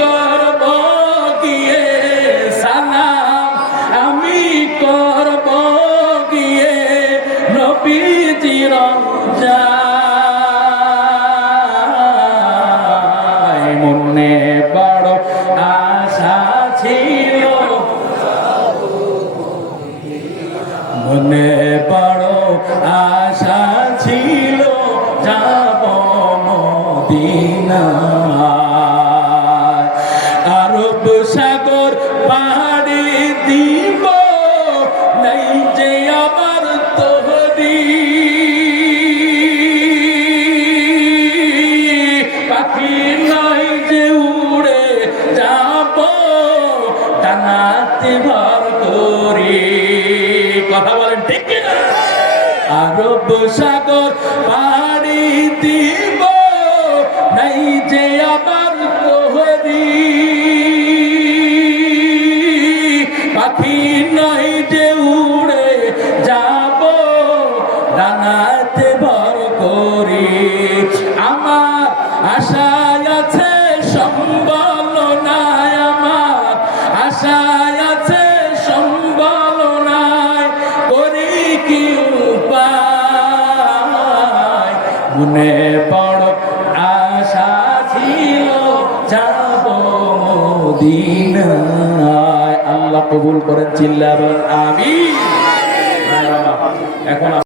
করব গিয়ে সালাম, আমি করব গিয়ে নবীজির রওজায়। মনে বড় আশা ছিল, মনে বড় আশা ছিল যাব মদিনায়। আরব সাগর পাড়ি দিব নাই যে আমার তহদি, পাখি নাই যে উড়ে যাব ডানাতে ভর করে। কথা বলেন ঠিক কিনা? আরব সাগর পাড়ি দিব নাই যে আমার তহদি, পাখি নাই যে উড়ে যাব ডানাতে ভর করে। আমার আশায় আছে সম্বল নাই, আমার আশায় আছে সম্বল নাই, করি কি উপায়। মনে বড় আশা ছিল যাব মদিনায়। আল্লাহ কবুল করেন, চিল্লাবেন আমিন। এখন